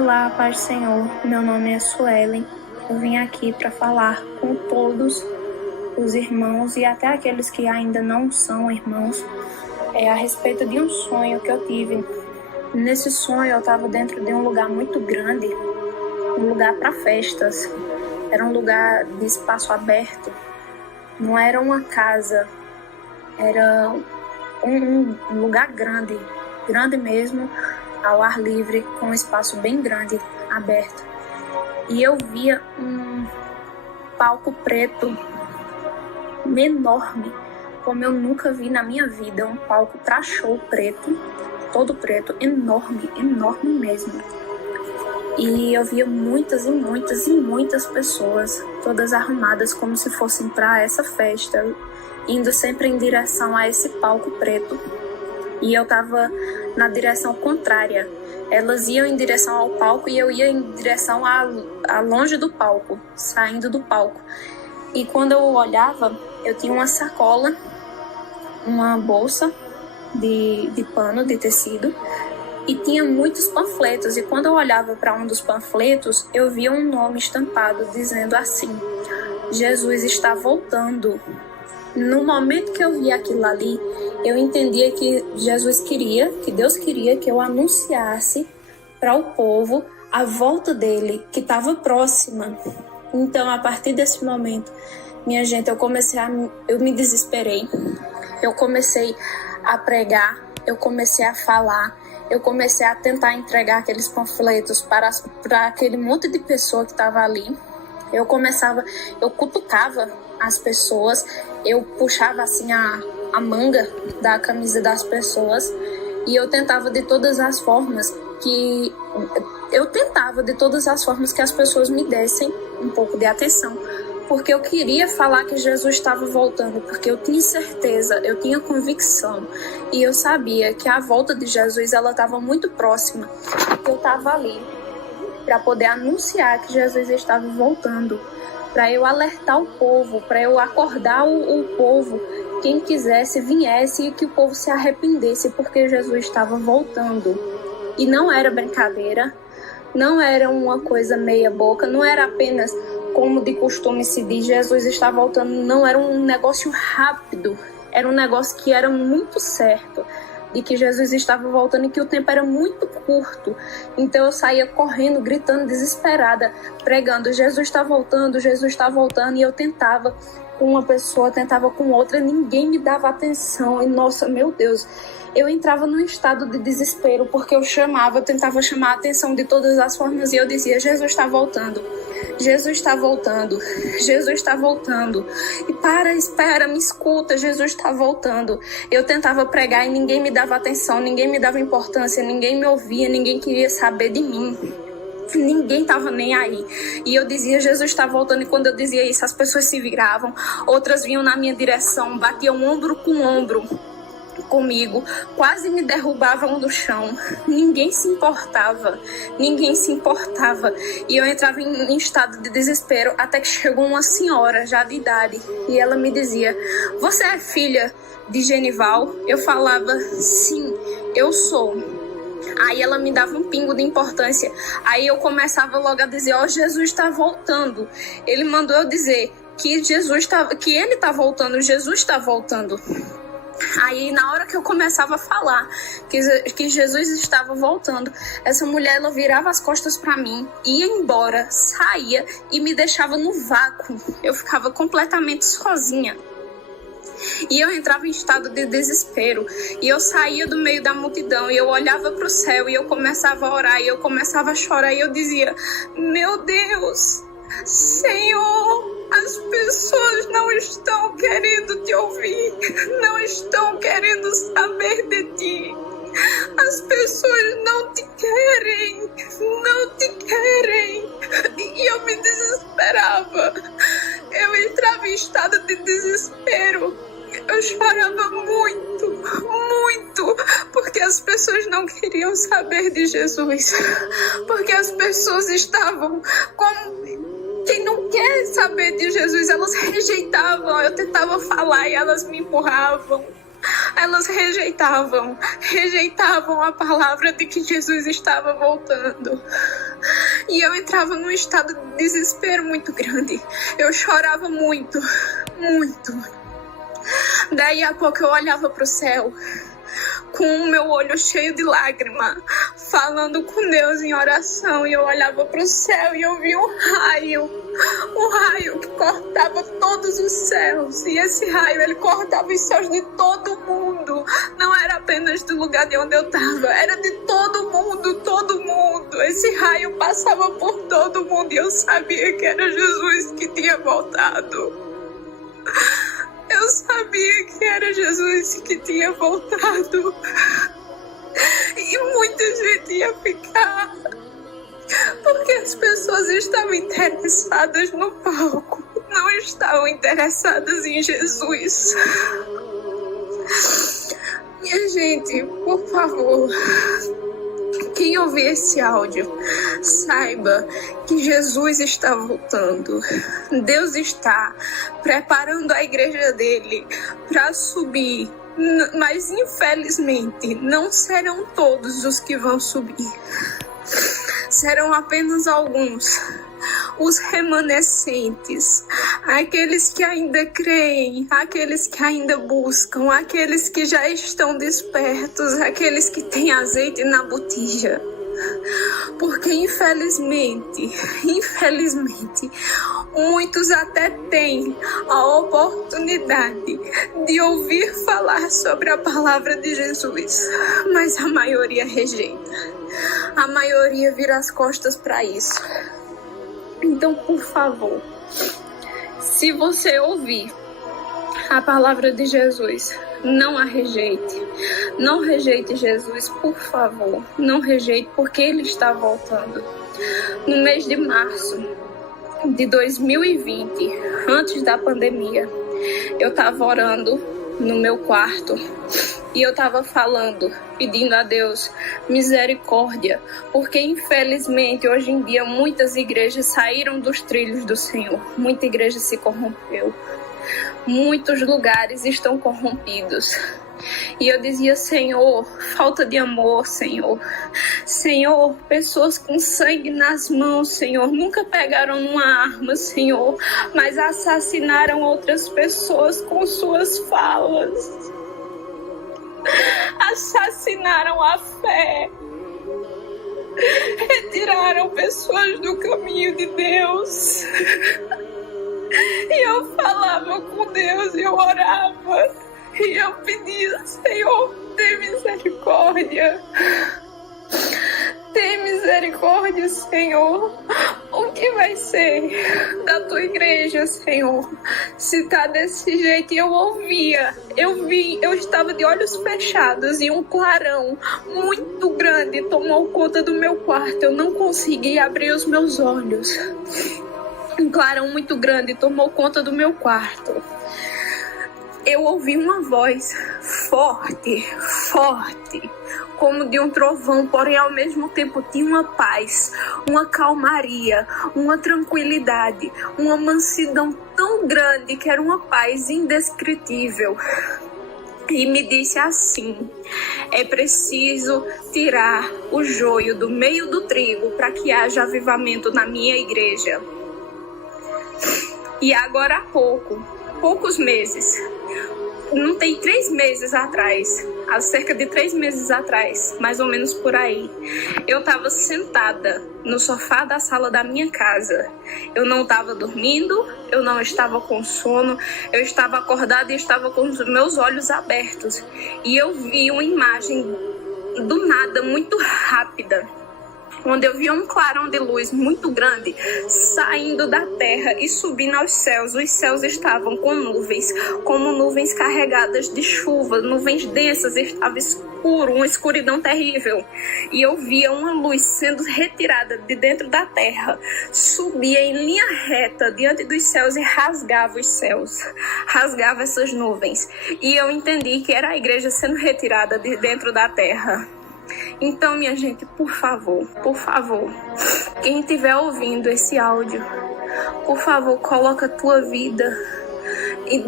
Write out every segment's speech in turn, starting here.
Olá, paz do Senhor. Meu nome é Suelen. Eu vim aqui para falar com todos os irmãos e até aqueles que ainda não são irmãos a respeito de um sonho que eu tive. Nesse sonho eu estava dentro de um lugar muito grande, um lugar para festas. Era um lugar de espaço aberto. Não era uma casa, era um lugar grande mesmo, ao ar livre, com um espaço bem grande, aberto. E eu via um palco preto enorme, como eu nunca vi na minha vida. Um palco para show preto, todo preto, enorme mesmo. E eu via muitas pessoas, todas arrumadas como se fossem para essa festa, indo sempre em direção a esse palco preto. E eu estava na direção contrária. Elas iam em direção ao palco e eu ia em direção a longe do palco, saindo do palco. E quando eu olhava, eu tinha uma sacola, uma bolsa de pano, de tecido, e tinha muitos panfletos. E quando eu olhava para um dos panfletos, eu via um nome estampado dizendo assim: Jesus está voltando. No momento que eu vi aquilo ali, eu entendia que Deus queria que eu anunciasse para o povo a volta dele, que estava próxima. Então, a partir desse momento, minha gente, eu me desesperei. Eu comecei a pregar, eu comecei a falar, eu comecei a tentar entregar aqueles panfletos para aquele monte de pessoa que estava ali. Eu cutucava as pessoas, eu puxava assim a manga da camisa das pessoas e eu tentava de todas as formas que as pessoas me dessem um pouco de atenção, porque eu queria falar que Jesus estava voltando, porque eu tinha certeza, eu tinha convicção e eu sabia que a volta de Jesus ela estava muito próxima, que eu estava ali para poder anunciar que Jesus estava voltando, para eu alertar o povo, para eu acordar o povo, quem quisesse viesse e que o povo se arrependesse, porque Jesus estava voltando. E não era brincadeira, não era uma coisa meia boca, não era apenas como de costume se diz, Jesus está voltando, não, era um negócio rápido, era um negócio que era muito certo, de que Jesus estava voltando e que o tempo era muito curto. Então eu saía correndo, gritando, desesperada, pregando: Jesus está voltando, e eu tentava com uma pessoa, tentava com outra, ninguém me dava atenção, e nossa, meu Deus, eu entrava num estado de desespero, porque eu tentava chamar a atenção de todas as formas, e eu dizia: Jesus está voltando, Jesus está voltando, Jesus está voltando, e espera, me escuta, Jesus está voltando. Eu tentava pregar e ninguém me dava atenção, ninguém me dava importância, ninguém me ouvia, ninguém queria saber de mim. Ninguém estava nem aí. E eu dizia: Jesus está voltando. E quando eu dizia isso, as pessoas se viravam, outras vinham na minha direção, batiam ombro com ombro comigo, quase me derrubavam do chão. Ninguém se importava. E eu entrava em estado de desespero, até que chegou uma senhora já de idade e ela me dizia: você é filha de Genival? Eu falava: sim, eu sou. Aí ela me dava um pingo de importância. Aí eu começava logo a dizer: Jesus está voltando. Ele mandou eu dizer que ele está voltando, Jesus está voltando. Aí na hora que eu começava a falar que Jesus estava voltando, essa mulher ela virava as costas para mim, ia embora, saía e me deixava no vácuo. Eu ficava completamente sozinha. E eu entrava em estado de desespero, e eu saía do meio da multidão, e eu olhava para o céu, e eu começava a orar, e eu começava a chorar, e eu dizia: meu Deus, Senhor, as pessoas não estão querendo te ouvir, não estão querendo saber de ti. As pessoas não te querem. E eu me desesperava. Eu entrava em estado de desespero. Eu chorava muito, porque as pessoas não queriam saber de Jesus. Porque as pessoas estavam como quem não quer saber de Jesus, elas rejeitavam. Eu tentava falar e elas me empurravam. elas rejeitavam a palavra de que Jesus estava voltando. E eu entrava num estado de desespero muito grande. Eu chorava muito. Daí a pouco eu olhava para o céu, com o meu olho cheio de lágrima, falando com Deus em oração, e eu olhava para o céu e eu via um raio que cortava todos os céus, e esse raio, ele cortava os céus de todo mundo, não era apenas do lugar de onde eu estava, era de todo mundo, esse raio passava por todo mundo, e eu sabia que era Jesus que tinha voltado. Eu sabia que era Jesus que tinha voltado. E muita gente ia ficar. Porque as pessoas estavam interessadas no palco. Não estavam interessadas em Jesus. Minha gente, por favor, quem ouvir esse áudio, saiba que Jesus está voltando. Deus está preparando a igreja dele para subir. Mas infelizmente não serão todos os que vão subir. Serão apenas alguns. Os remanescentes, aqueles que ainda creem, aqueles que ainda buscam, aqueles que já estão despertos, aqueles que têm azeite na botija. Porque infelizmente, muitos até têm a oportunidade de ouvir falar sobre a palavra de Jesus, mas a maioria rejeita. A maioria vira as costas para isso. Então, por favor, se você ouvir a palavra de Jesus, não a rejeite. Não rejeite Jesus, por favor. Não rejeite, porque Ele está voltando. No mês de março de 2020, antes da pandemia, eu estava orando no meu quarto e eu estava falando, pedindo a Deus misericórdia, porque infelizmente hoje em dia muitas igrejas saíram dos trilhos do Senhor, muita igreja se corrompeu, muitos lugares estão corrompidos. E eu dizia: Senhor, falta de amor, Senhor, pessoas com sangue nas mãos, Senhor, nunca pegaram uma arma, Senhor, mas assassinaram outras pessoas com suas falas, assassinaram a fé, retiraram pessoas do caminho de Deus. E eu falava com Deus, eu orava, e eu pedia: Senhor, tem misericórdia. Tem misericórdia, Senhor. O que vai ser da tua igreja, Senhor, se tá desse jeito? E eu ouvia, eu estava de olhos fechados e um clarão muito grande tomou conta do meu quarto. Eu não conseguia abrir os meus olhos. Um clarão muito grande tomou conta do meu quarto. Eu ouvi uma voz forte, como de um trovão, porém ao mesmo tempo tinha uma paz, uma calmaria, uma tranquilidade, uma mansidão tão grande que era uma paz indescritível. E me disse assim: é preciso tirar o joio do meio do trigo para que haja avivamento na minha igreja. E agora há poucos meses, não tem 3 meses atrás, há cerca de 3 meses atrás, mais ou menos por aí, eu estava sentada no sofá da sala da minha casa. Eu não estava dormindo, eu não estava com sono, eu estava acordada e estava com os meus olhos abertos. E eu vi uma imagem do nada, muito rápida, onde eu vi um clarão de luz muito grande saindo da terra e subindo aos céus. Os céus estavam com nuvens, como nuvens carregadas de chuva, nuvens densas, estava escuro, uma escuridão terrível. E eu via uma luz sendo retirada de dentro da terra, subia em linha reta diante dos céus e rasgava os céus, rasgava essas nuvens. E eu entendi que era a igreja sendo retirada de dentro da terra. Então, minha gente, por favor, quem estiver ouvindo esse áudio, por favor, coloca a tua vida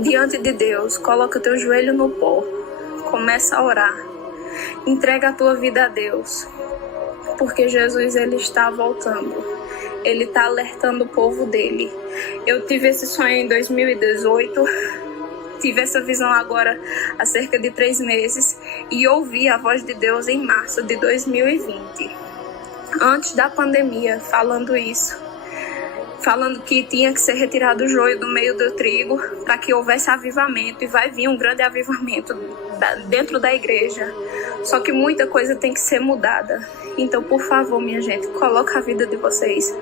diante de Deus, coloca teu joelho no pó, começa a orar. Entrega a tua vida a Deus, porque Jesus, ele está voltando. Ele está alertando o povo dele. Eu tive esse sonho em 2018, tive essa visão agora há cerca de 3 meses e ouvi a voz de Deus em março de 2020, antes da pandemia, falando isso. Falando que tinha que ser retirado o joio do meio do trigo para que houvesse avivamento, e vai vir um grande avivamento dentro da igreja. Só que muita coisa tem que ser mudada. Então, por favor, minha gente, coloca a vida de vocês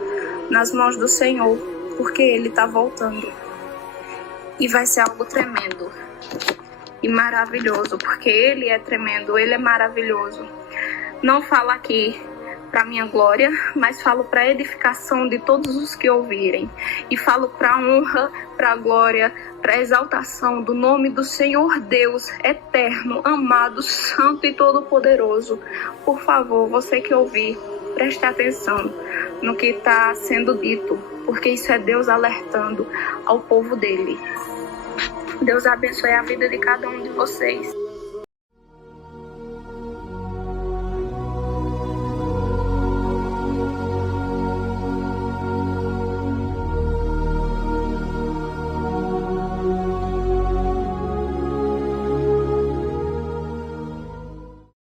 nas mãos do Senhor, porque Ele está voltando. E vai ser algo tremendo e maravilhoso, porque Ele é tremendo, Ele é maravilhoso. Não falo aqui para minha glória, mas falo para edificação de todos os que ouvirem, e falo para honra, para glória, para exaltação do nome do Senhor Deus eterno, amado, santo e todo-poderoso. Por favor, você que ouvir, preste atenção no que está sendo dito, porque isso é Deus alertando ao povo dele. Deus abençoe a vida de cada um de vocês.